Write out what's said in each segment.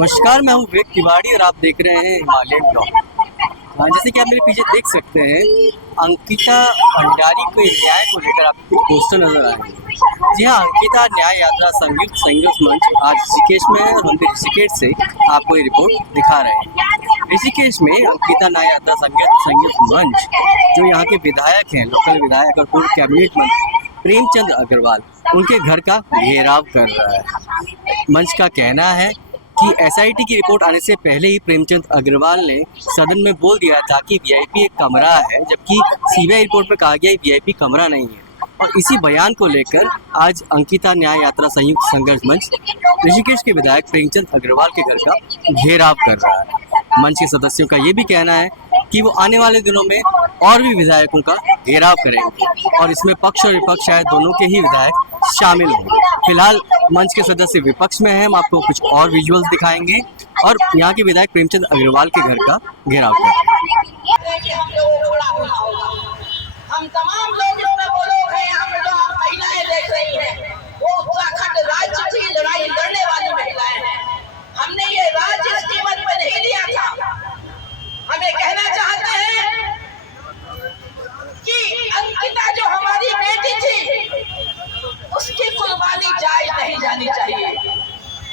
नमस्कार, मैं हूँ विवेक तिवारी और आप देख रहे हैं हिमालयन ब्लॉग। जैसे कि आप मेरे पीछे देख सकते हैं, अंकिता भंडारी के न्याय को लेकर आपको पोस्टर नजर आ रहे हैं। जी हाँ, अंकिता न्याय यात्रा संयुक्त संघर्ष मंच आज ऋषिकेश में है और हम भी ऋषिकेश से आपको ये रिपोर्ट दिखा रहे हैं। ऋषिकेश में अंकिता न्याय यात्रा संघर्ष मंच जो यहाँ के विधायक हैं, लोकल विधायक और पूर्व कैबिनेट मंत्री प्रेमचंद अग्रवाल, उनके घर का घेराव कर रहा है। मंच का कहना है कि एसआईटी की रिपोर्ट आने से पहले ही प्रेमचंद अग्रवाल ने सदन में बोल दिया था कि वीआईपी एक कमरा है, जबकि सीबीआई रिपोर्ट में कहा गया वीआईपी कमरा नहीं है। और इसी बयान को लेकर आज अंकिता न्याय यात्रा संयुक्त संघर्ष मंच ऋषिकेश के विधायक प्रेमचंद अग्रवाल के घर का घेराव कर रहा है। मंच के सदस्यों का ये भी कहना है कि वो आने वाले दिनों में और भी विधायकों का घेराव करेंगे और इसमें पक्ष और विपक्ष शायद दोनों के ही विधायक शामिल होंगे। फिलहाल मंच के सदस्य विपक्ष में हैं, हम आपको कुछ और विजुअल्स दिखाएंगे और यहाँ के विधायक प्रेमचंद अग्रवाल के घर का घेराव करेंगे। हम तमाम लोग इसमें वो लोग हैं, हम जो आप महिलाएं देख रही हैं, वो उत्तराखंड राज्य की लड़ाई लड़ने वाली महिलाएं हैं। हमने ये राज्य इस कीमत पे नहीं लिया था। हमें कहना चाहते हैं कि अंकिता जो हमारी बेटी थी, उसकी कुर्बानी जायज नहीं जानी चाहिए।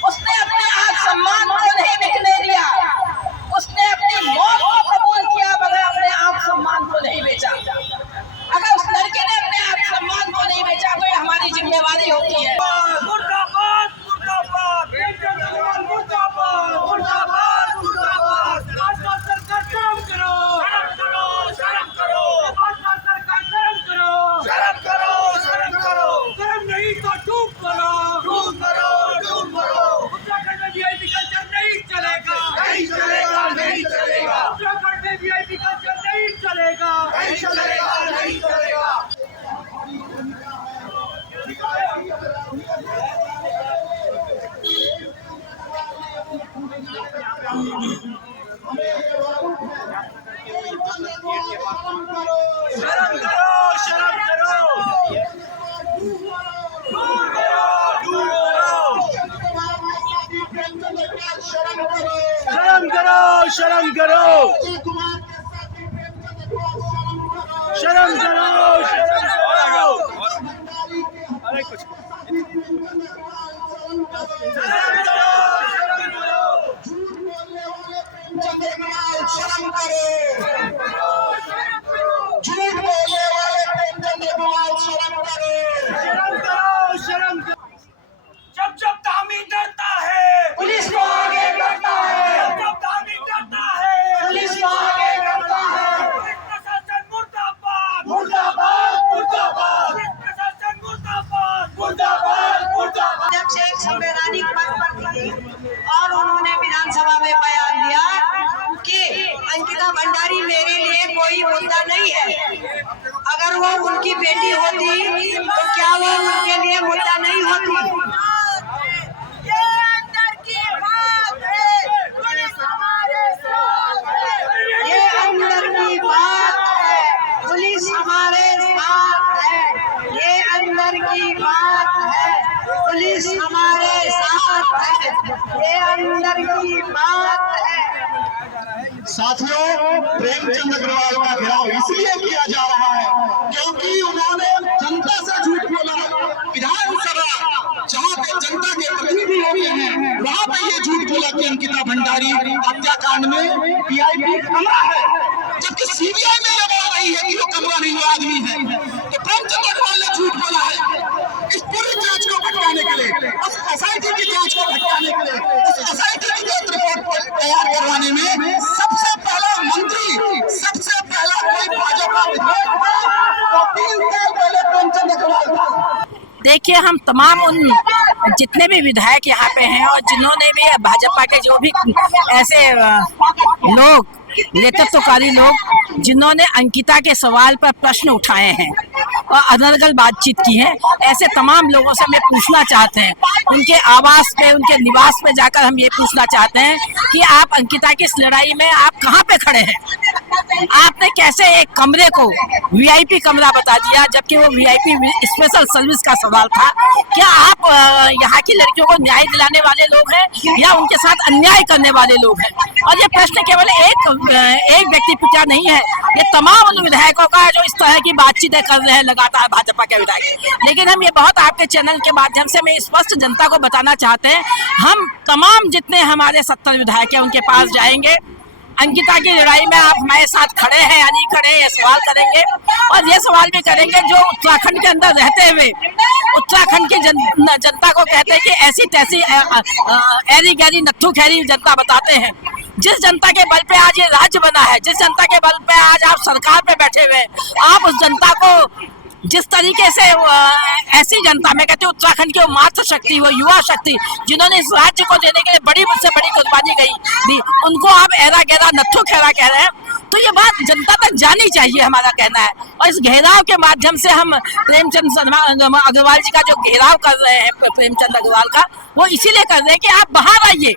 उसने अपने आत्मसम्मान को नहीं बिकने दिया, उसने अपनी मौत को कबूल किया मगर अपने आत्मसम्मान को नहीं बेचा। अगर उस लड़के ने अपने आत्मसम्मान को नहीं बेचा तो ये हमारी जिम्मेवारी होती है। मुर्दाबाद मुर्दाबाद मुर्दाबाद मुर्दाबाद मुर्दाबाद। सरकार शर्म करो, शर्म करो, शर्म करो। सरकार शर्म करो, शर्म करो, शर्म करो। शर्म नहीं तो डूब करो, डूब करो, डूब करो। उत्तराखंड में वीआईपी कल्चर नहीं चलेगा, नहीं चलेगा, नहीं चलेगा। उत्तराखंड में वीआईपी कल्चर नहीं चलेगा, नहीं चलेगा, नहीं चलेगा। शर्म करो, शर्म करो, दूर करो, दूर करो। शर्म करो, शर्म करो, शर्म करो, शर्म करो। अरे कुछ शर्म करो, झूठ बोलने वाले प्रेमचंद अग्रवाल शर्म करो, शर्म करो, शर्म करो। जब जब धामी डरता है पुलिस को आगे करता है, जब जब धामी डरता है पुलिस को आगे करता है। प्रशासन मुर्दाबाद, मुर्दाबाद, मुर्दाबाद। प्रशासन मुर्दाबाद, मुर्दाबाद, मुर्दाबाद। जब से एक संवैधानिक पद पर थी और उन्होंने विधानसभा में बयान दिया कि अंकिता भंडारी मेरे लिए कोई मुद्दा नहीं है। अगर वो उनकी बेटी होती तो क्या वो उनके लिए मुद्दा नहीं होती? ये अंदर की बात है, पुलिस हमारे साथ है। ये अंदर की बात है, पुलिस हमारे साथ है। ये अंदर की बात है, पुलिस हमारे साथ है। ये अंदर की बात है। साथियों, प्रेमचंद अग्रवाल का घेराव इसलिए किया जा रहा है क्योंकि उन्होंने जनता से झूठ बोला। विधानसभा जहाँ पे जनता के प्रतिनिधि होते हैं, वहाँ पे ये झूठ बोला कि अंकिता भंडारी हत्याकांड में वीआईपी कमरा है, जबकि सीबीआई में ये बोल रही है कि वो कमरा नहीं, वो आदमी है। तो प्रेमचंद अग्रवाल ने झूठ बोला है इस पूरी जांच को भटकाने के लिए, उस एसआईटी की जांच को भटकाने के लिए, उस एसआईटी की जांच रिपोर्ट तैयार करवाने में सबसे पहला मंत्री, सबसे पहला कोई भाजपा विधायक तो 3 साल पहले प्रेमचंद अग्रवाल था। देखिए, हम तमाम उन जितने भी विधायक यहाँ पे हैं और जिन्होंने भी भाजपा के जो भी ऐसे लोग, नेतृत्वकारी लोग जिन्होंने अंकिता के सवाल पर प्रश्न उठाए हैं और अनर्गल बातचीत की है, ऐसे तमाम लोगों से हम ये पूछना चाहते हैं, उनके आवास पे, उनके निवास पे जाकर हम ये पूछना चाहते हैं कि आप अंकिता की इस लड़ाई में आप कहाँ पे खड़े हैं? आपने कैसे एक कमरे को वीआईपी कमरा बता दिया, जबकि वो वीआईपी स्पेशल सर्विस का सवाल था। क्या आप यहाँ की लड़कियों को न्याय दिलाने वाले लोग हैं या उनके साथ अन्याय करने वाले लोग हैं? और ये प्रश्न केवल एक व्यक्ति का नहीं है, ये तमाम उन विधायकों का जो इस तरह की बातचीतें कर रहे हैं लगातार भाजपा के विधायक। लेकिन हम ये बहुत आपके चैनल के माध्यम से मैं स्पष्ट जनता को बताना चाहते हैं, हम तमाम जितने हमारे 70 विधायक हैं उनके पास जाएंगे। अंकिता की लड़ाई में आप हमारे साथ खड़े हैं या नहीं खड़े हैं, ये सवाल करेंगे। और ये सवाल भी करेंगे जो उत्तराखंड के अंदर रहते हुए उत्तराखंड की जनता को कहते हैं कि ऐसी तैसी ऐरी गैरी नत्थू खैरी जनता बताते हैं। जिस जनता के बल पे आज ये राज्य बना है, जिस जनता के बल पे आज आप सरकार पे बैठे हुए हैं, आप उस जनता को जिस तरीके से ऐसी जनता, मैं कहती हूँ उत्तराखंड की वो मातृ शक्ति, वो युवा शक्ति जिन्होंने इस राज्य को देने के लिए बड़ी से बड़ी कुर्बानी दी, उनको आप ऐरा गहरा नत्थू खैरा कह रहे हैं। तो ये बात जनता तक जानी चाहिए, हमारा कहना है। और इस घेराव के माध्यम से हम प्रेमचंद अग्रवाल जी का जो घेराव कर रहे हैं, प्रेमचंद अग्रवाल का, वो इसीलिए कर रहे हैं कि आप बाहर आइए।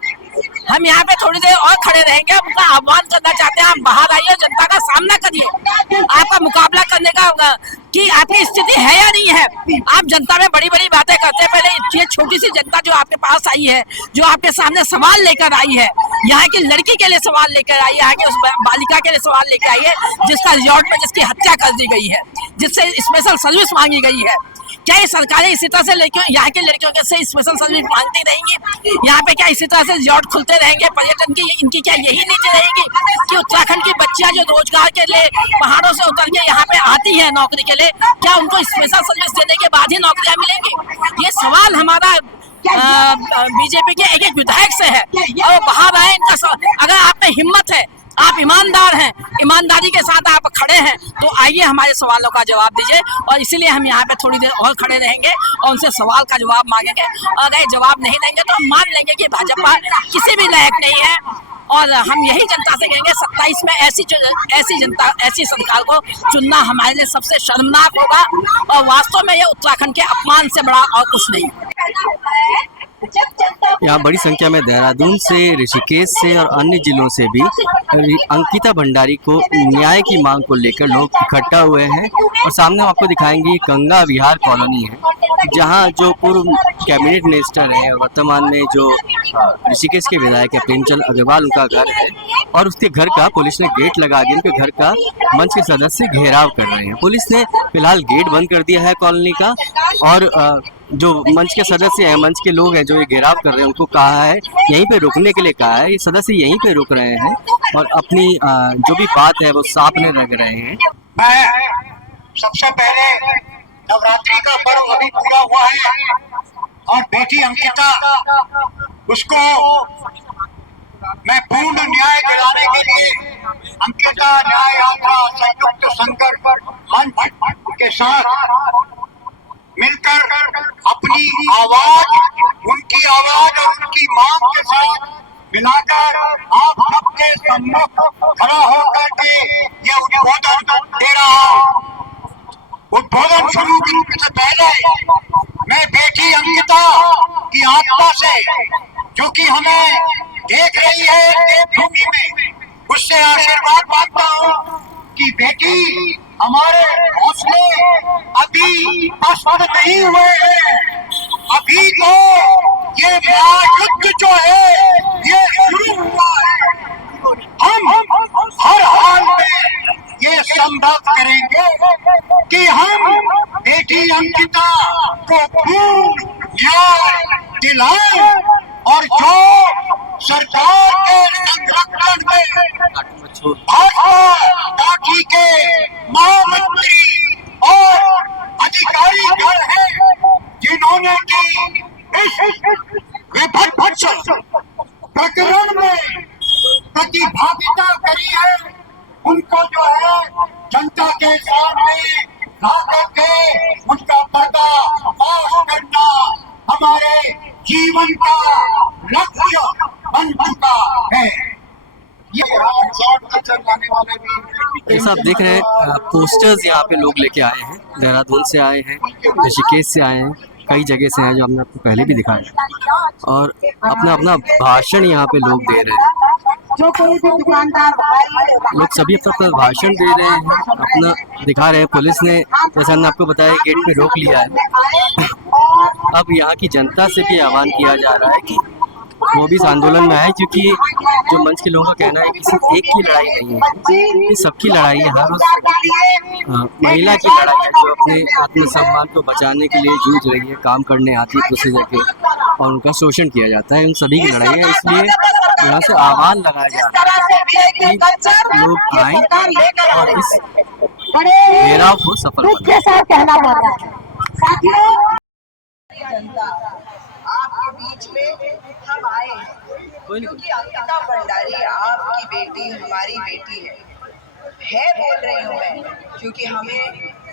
हम यहाँ पे थोड़ी देर और खड़े रहेंगे, उनका आह्वान करना चाहते हैं, आप बाहर आइए, जनता का सामना करिए। आपका मुकाबला करने का कि आपकी स्थिति है या नहीं है। आप जनता में बड़ी बड़ी बातें करते हैं, पहले ये छोटी सी जनता जो आपके पास आई है, जो आपके सामने सवाल लेकर आई है, यहाँ की लड़की के लिए सवाल लेकर आई है, यहाँ की उस बालिका के लिए सवाल लेकर आई है जिसका रिजॉर्ट में जिसकी हत्या कर दी गई है, जिससे स्पेशल सर्विस मांगी गई है। क्या ये सरकारें इसी तरह से यहाँ के लड़कियों के से स्पेशल सर्विस मांगती रहेंगी? यहाँ पे क्या इसी तरह से रिजॉर्ट खुलते रहेंगे? पर्यटन की इनकी क्या यही नीति रहेगी कि उत्तराखंड की बच्चियां जो रोजगार के लिए पहाड़ों से उतर के यहाँ पे आती है नौकरी के लिए, क्या उनको स्पेशल सर्विस देने के बाद ही नौकरियां मिलेंगी? ये सवाल हमारा बीजेपी के एक विधायक से है। और बाहर आए, इनका अगर आप में हिम्मत है, आप ईमानदार हैं, ईमानदारी के साथ आप खड़े हैं, तो आइए हमारे सवालों का जवाब दीजिए। और इसीलिए हम यहाँ पे थोड़ी देर और खड़े रहेंगे और उनसे सवाल का जवाब मांगेंगे। और अगर जवाब नहीं देंगे तो हम मान लेंगे कि भाजपा किसी भी लायक नहीं है। और हम यही जनता से कहेंगे 27 में ऐसी जनता, ऐसी सरकार को चुनना हमारे लिए सबसे शर्मनाक होगा। और वास्तव में ये उत्तराखंड के अपमान से बड़ा और कुछ नहीं। यहाँ बड़ी संख्या में देहरादून से, ऋषिकेश से और अन्य जिलों से भी अंकिता भंडारी को न्याय की मांग को लेकर लोग इकट्ठा हुए हैं। और सामने हम आपको दिखाएंगे गंगा विहार कॉलोनी है, जहाँ जो पूर्व कैबिनेट मिनिस्टर हैं, वर्तमान में जो ऋषिकेश के विधायक है प्रेमचंद अग्रवाल, उनका घर है। और उसके घर का पुलिस ने गेट लगा दिया, उनके घर का मंच के सदस्य घेराव कर रहे हैं। पुलिस ने फिलहाल गेट बंद कर दिया है कॉलोनी का। और जो मंच के सदस्य हैं, मंच के लोग हैं जो ये घेराव कर रहे हैं, उनको कहा है यहीं पे रुकने के लिए कहा है। ये सदस्य यहीं पे रुक रहे हैं और अपनी जो भी बात है वो सामने रख रहे हैं। मैं सबसे पहले, नवरात्रि का पर्व अभी पूरा हुआ है और बेटी अंकिता, उसको मैं पूर्ण न्याय दिलाने के लिए अंकिता न्याय यात्रा संयुक्त संघर्ष मंच के साथ मिलकर अपनी आवाज, उनकी आवाज और उनकी मांग के साथ मिलाकर आप सबके सम्मुख खड़ा होकर के ये उद्बोधन दे रहा हूं। उद्बोधन शुरू करने से पहले मैं बेटी अंकिता की आत्मा से, जो कि हमें देख रही है देवभूमि में, उससे आशीर्वाद मांगता हूं कि बेटी, हमारे हौसले अभी पस्त नहीं हुए हैं। अभी तो ये महायुद्ध जो है ये शुरू हुआ है। हम हर हाल में ये संभव करेंगे कि हम बेटी अंकिता को पूर्ण न्याय दिलाएं और जो सरकार के संरक्षण में भाजपा पार्टी के महामंत्री और अधिकारी गण हैं, जिन्होंने की इस विभत्स प्रकरण में प्रतिभागिता करी है, उनको जो है जनता के सामने ला करके उनका पर्दाफाश करना हमारे जीवन का लक्ष्य बन चुका है। जैसा आप देख रहे हैं पोस्टर्स यहाँ पे लोग लेके आए हैं, देहरादून से आए हैं, ऋषिकेश से आए हैं, कई जगह से हैं जो हमने आपको पहले भी दिखाया। और अपना अपना भाषण यहाँ पे लोग दे रहे हैं। जो कोई भी दुकानदार लोग सभी अपना भाषण दे रहे हैं, अपना दिखा रहे हैं। पुलिस ने जैसा हमने आपको बताया गेट पे रोक लिया है। अब यहाँ की जनता से भी आह्वान किया जा रहा है कि वो भी इस आंदोलन में आए, क्योंकि जो मंच के लोगों का कहना है किसी एक की लड़ाई नहीं है, ये सबकी लड़ाई है। हर उस महिला की लड़ाई है जो अपने आत्मसम्मान को बचाने के लिए जूझ रही है, काम करने आती है दूसरी जगह और उनका शोषण किया जाता है। उन सभी की लड़ाई है, इसलिए यहाँ से आह्वान लगाया जा रहा है कि लोग आएं और इस घेराव को सफल बनाएं। जनता आपके बीच में हम आए हैं क्योंकि अंकिता भंडारी आपकी बेटी हमारी बेटी है बोल रही हूँ मैं, क्योंकि हमें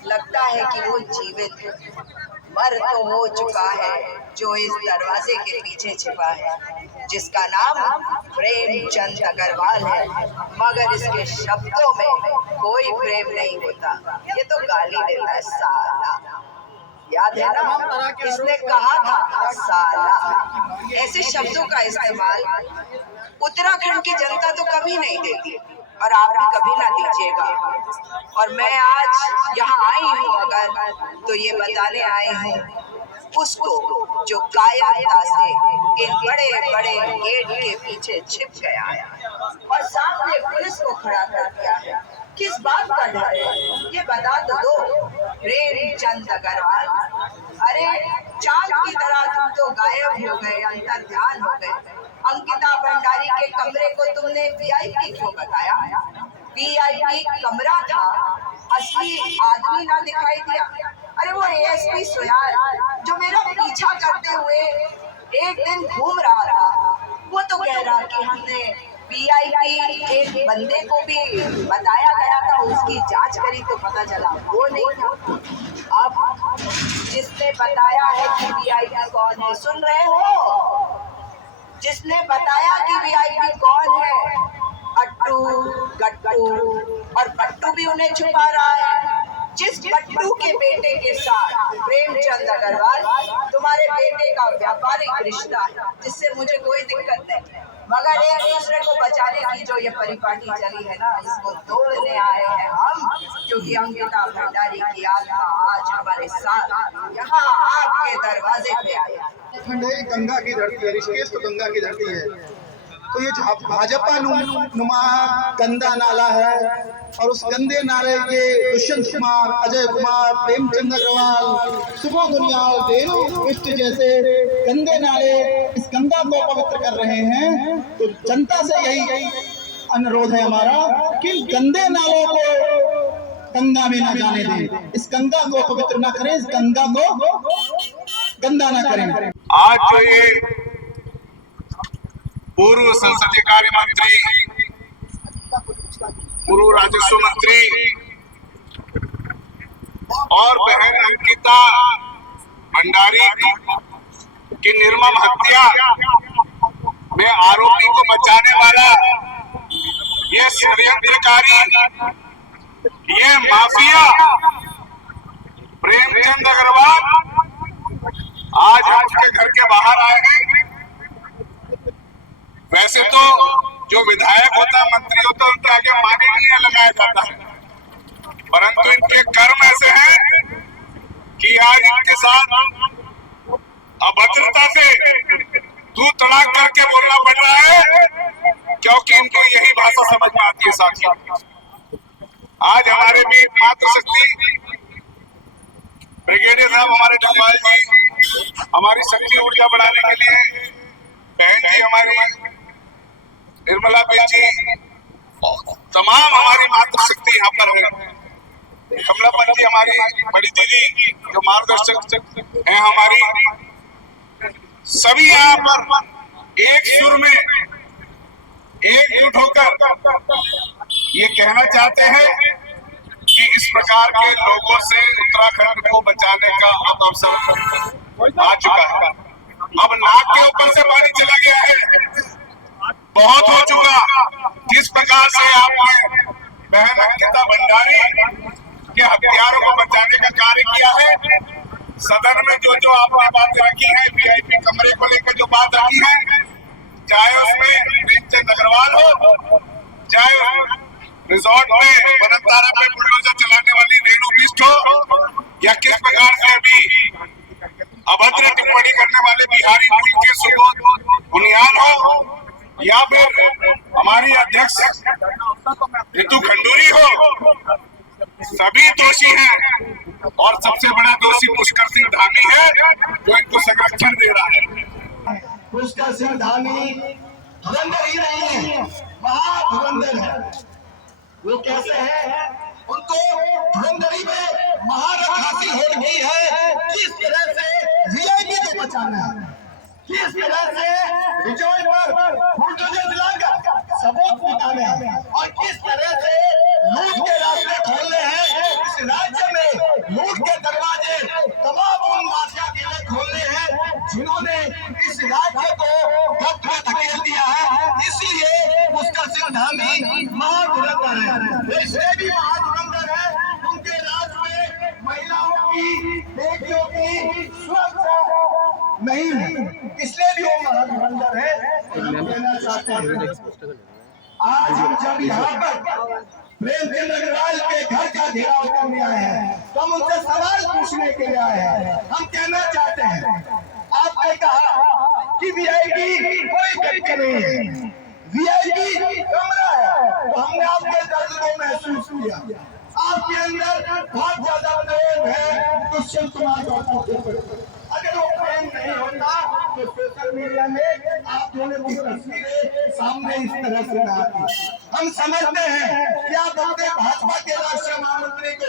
लगता है कि वो जीवित है। मर तो हो चुका है जो इस दरवाजे के पीछे छिपा है, जिसका नाम प्रेमचंद अग्रवाल है, मगर इसके शब्दों में कोई प्रेम नहीं होता, ये तो गाली देता है साला। याद है ना, इसने कहा था साला। ऐसे शब्दों का इस्तेमाल उत्तराखंड की जनता तो कभी नहीं देती और आप भी कभी ना दीजिएगा। और मैं आज यहाँ आई हूँ अगर तो ये बताने आई हूँ उसको जो कायरता से इन बड़े बड़े गेट के पीछे छिप गया है और सामने पुलिस को खड़ा कर दिया है। किस बात का डर है ये बता तो दो प्रेमचंद अग्रवाल। अरे चांद की तरह तुम तो गायब हो गए, अंतर ध्यान हो गए। अंकिता भंडारी के कमरे को तुमने VIP क्यों बताया? VIP कमरा था, असली आदमी ना दिखाई दिया। अरे वो ASP सुयार जो मेरा पीछा करते हुए एक दिन घूम रहा था, वो तो कह रहा कि हमने VIP एक बंदे को भी बताया गया था, उसकी जांच करी तो पता चला वो नहीं था। अब जिसने बताया है कि VIP कौन है, सुन रहे हो? जिसने बताया कि VIP कौन है, अट्टू गट्टू, और बट्टू भी उन्हें छुपा रहा है। जिस बट्टू के बेटे के साथ प्रेमचंद अग्रवाल, तुम्हारे बेटे का व्यापारिक रिश्ता है, जिससे मुझे कोई दिक्कत नहीं, मगर एक दूसरे को बचाने की जो ये परिपाटी चली है ना, इसको तोड़ने आए हैं हम, क्योंकि अंकिता भंडारी की आत्मा आज हमारे साथ यहाँ आपके दरवाजे पे आई। गंगा की धरती है, ऋषिकेश तो गंगा की धरती है, तो ये भाजपा नुमा गंदा नाला है और उस गंदे नाले के दुष्यंत कुमार, अजय कुमार, प्रेमचंद अग्रवाल, सुबोध उनियाल, देनु बिष्ट जैसे गंदे नाले इस गंगा को पवित्र कर रहे हैं। तो जनता से यही अनुरोध है हमारा कि गंदे नालों को गंगा में ना जाने दें, इस गंगा को पवित्र ना करें, इस गंगा को गंदा ना करें। आज जो ये पूर्व संसदीय कार्य मंत्री, पूर्व राजस्व मंत्री और बहन अंकिता भंडारी की निर्मम हत्या में आरोपी को बचाने वाला ये षड्यंत्रकारी, ये माफिया प्रेमचंद अग्रवाल आज उसके घर के बाहर आए हैं। वैसे तो जो विधायक होता, मंत्री होता, उनके आगे माने नहीं लगाया जाता है, परंतु इनके कर्म ऐसे हैं कि आज इनके साथ अभद्रता से तू तड़ाक करके बोलना पड़ रहा है, क्योंकि इनको यही भाषा समझ में आती है। साथियों, आज हमारे भी मातृशक्ति ब्रिगेडियर साहब, हमारे डोभाल जी, हमारी शक्ति ऊर्जा बढ़ाने के लिए बहन जी हमारी निर्मला जी, तमाम हमारी मातृशक्ति यहाँ पर है। कमलापन जी हमारी बड़ी दीदी जो मार्गदर्शक है हमारी, सभी यहाँ पर एक सुर में एकजुट होकर ये कहना चाहते हैं कि इस प्रकार के लोगों से उत्तराखंड को बचाने का अब अवसर आ चुका है। अब नाक के ऊपर से पानी चला गया है, बहुत हो चुका। जिस प्रकार से आपने बहन अंकिता भंडारी के हथियारों को बचाने का कार्य किया है, सदन में जो जो आपने बातें रखी है, VIP कमरे को लेकर जो बात रखी है, चाहे उसमें प्रेमचंद अग्रवाल हो रिजॉर्ट पे बनमतारा पे बुलडोजर चलाने वाली रेणु बिष्ट हो या किस प्रकार से अभी अभद्र टिप्पणी करने वाले बिहारी मूल के सुबोध बुनियाल हो या फिर हमारी अध्यक्ष रितु खंडूरी हो, सभी दोषी हैं और सबसे बड़ा दोषी पुष्कर सिंह धामी है जो इनको संरक्षण दे रहा है। पुष्कर सिंह धामी धुरंधर ही नहीं है, महाधुरंधर है। वो कैसे है? उनको धुरंधरी में महारत हासिल हो रही है। किस तरह से वीआईपी को बचाना है, किस तरह से विजय पर बुलडोजर चलाकर सबूत निकाले हैं और किस तरह से लूट के रास्ते खोलने हैं। इस राज्य में लूट के दरवाजे तमाम उन माफिया के लिए खोलने हैं जिन्होंने इस राज्य को गत में धकेल दिया है। इसलिए पुष्कर सिंह धामी महाधुरंधर है, इससे भी महाधुरंधर है। उनके राज्य में महिलाओं की, बेटियों की सुरक्षा नहीं है, इसलिए भी वो महाधुरंधर है। हम कहना चाहते हैं, आज हम जब यहाँ पर प्रेमचंद अग्रवाल के घर का घेराव करने आए हैं तो हम उनसे सवाल पूछने के लिए आए हैं। हम कहना चाहते हैं, आपने कहा कि वीआईपी कोई व्यक्ति नहीं है, वीआईपी कमरा है, तो हमने आपके दर्द को महसूस किया। आपके अंदर बहुत ज्यादा प्रेम है दुष्यंत कुमार गौतम के प्रति। अगर वो प्रेम नहीं होता तो सोशल मीडिया में आप दोनों की तस्वीरें सामने इस तरह से ना आती। हम समझते हैं कि आप अपने भाजपा के राष्ट्रीय महामंत्री को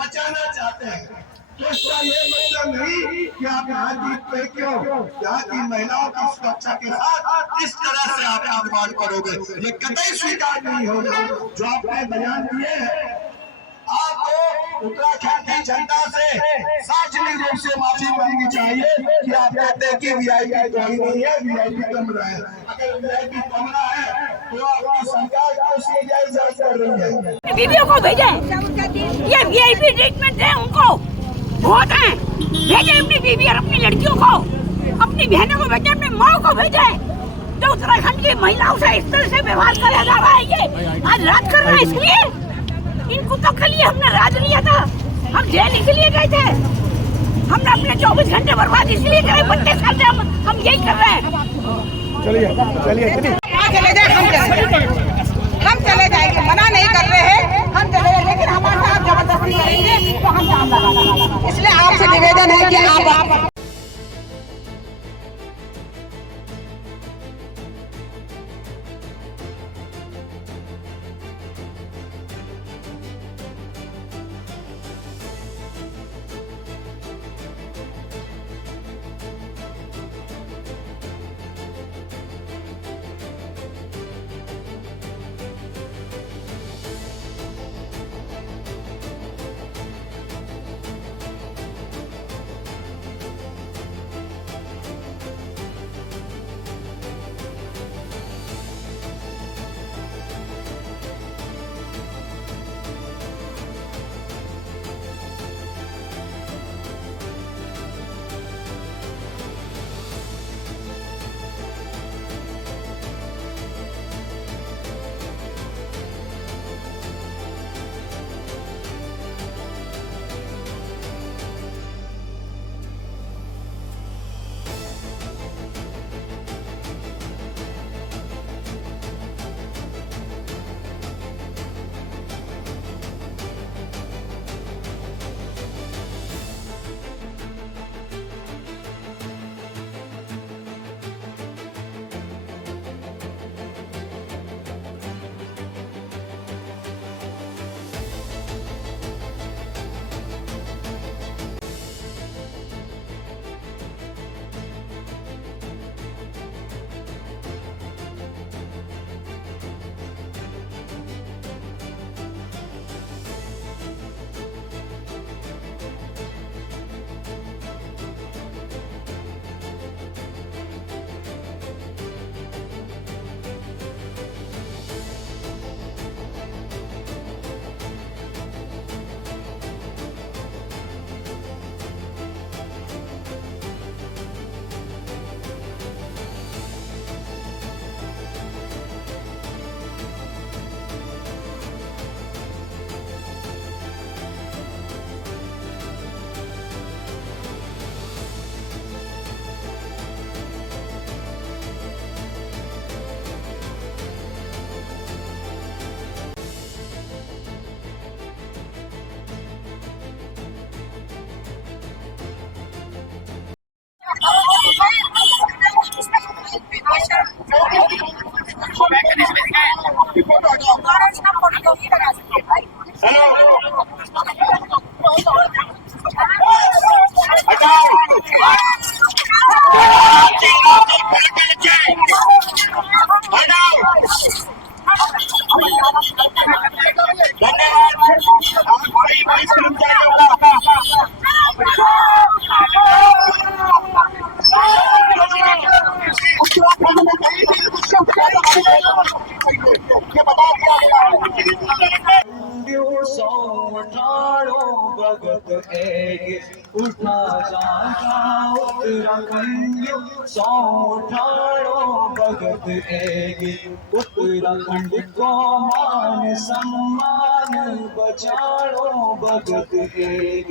बचाना चाहते हैं, तो इसका ये मतलब नहीं कि आप यहाँ जीत पे क्यों यहाँ की महिलाओं की सुरक्षा के साथ इस तरह से आप आह्वान करोगे। ये कतई स्वीकार नहीं होगा जो आपने बयान दिए हैं। आपको उत्तराखंड की जनता से सार्वजनिक रूप से माफी मांगनी चाहिए कि आप कहते हैं कि वीआईपी कोई नहीं है, वीआईपी कमरा है। अगर वीआईपी कमरा है तो आपकी सरकार को सीबीआई जांच कर रही है। बीवियों को भेजे, ये वीआईपी ट्रीटमेंट है, उनको बहुत है, भेजे अपनी बीवी और अपनी लड़कियों को, अपनी बहनों को भेजे, अपनी माँ को भेजे। जो उत्तराखंड की महिलाओं से इस तरह से व्यवहार किया जा रहा है, ये आज रात कर रहा है। इसलिए इनको तो कल ही हमने राज लिया था, हम जेल इसलिए गए थे, हमने अपने 24 घंटे बर्बाद इसलिए करे, 32 घंटे हम यही कर रहे हैं। चलिए चलिए चले जाए, हम चले जाएंगे, मना नहीं कर रहे हैं, हम चले जाएंगे, लेकिन हमारे साथ जबरदस्ती करेंगे तो हम जाम लगाएंगे। इसलिए आपसे निवेदन है कि आप हेलो हटाओ भगत एक उठा जागा उत्तराखंड सौठाड़ो भगत एक उत्तराखंड को मान सम्मान बचाड़ो भगत एक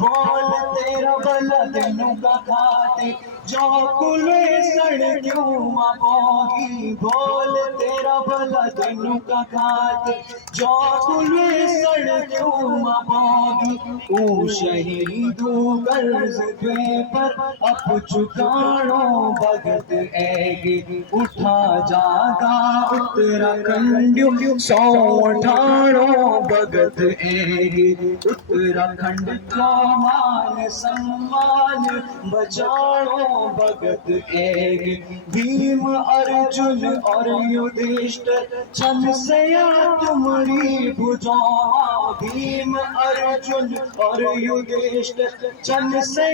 बोल तेरा भला तेनू का खाते जो कुले सड़ क्यों मापोगी बोल तेरा भला तेनू का खाते जो कुले सड़ क्यों मापोगी ओ शहीदू कर्ज पे पर अब चुकानो भगत ऐग उठा जागा उत्तराखंड सौठाड़ो भगत ऐग उत्तराखंड को मान सम्मान बचाड़ो भगत ऐग भीम अर्जुन और युधिष्ठिर छन से तुम्हारी भुजाओं भीम अर्जुन और युधिष्ठिर छन से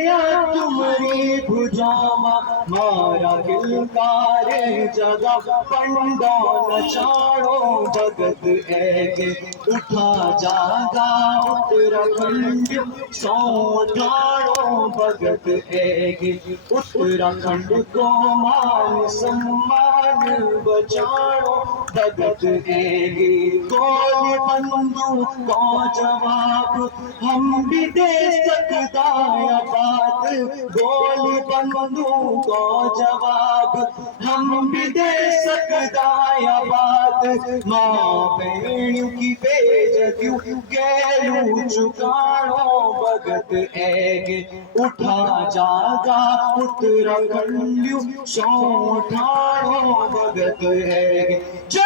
तुम्हारी भुजामा मारा किलकारे जगह पंडो नचाड़ो भगत ऐग उठा जागा उत्तराखंड सौठाड़ो भगत ऐग उत्तराखंड को मान सम्मान बचाड़ो भगत ऐग गोली बंदूक को जवाब हम भी दे सकता है बात गोली बंदूक को जवाब हम भी दे सकता है बात माँ बहनों की बेइज्जती गैलू चुकाड़ो भगत ऐग उठा जागा उत्तराखंड सौठाड़ो भगत ऐग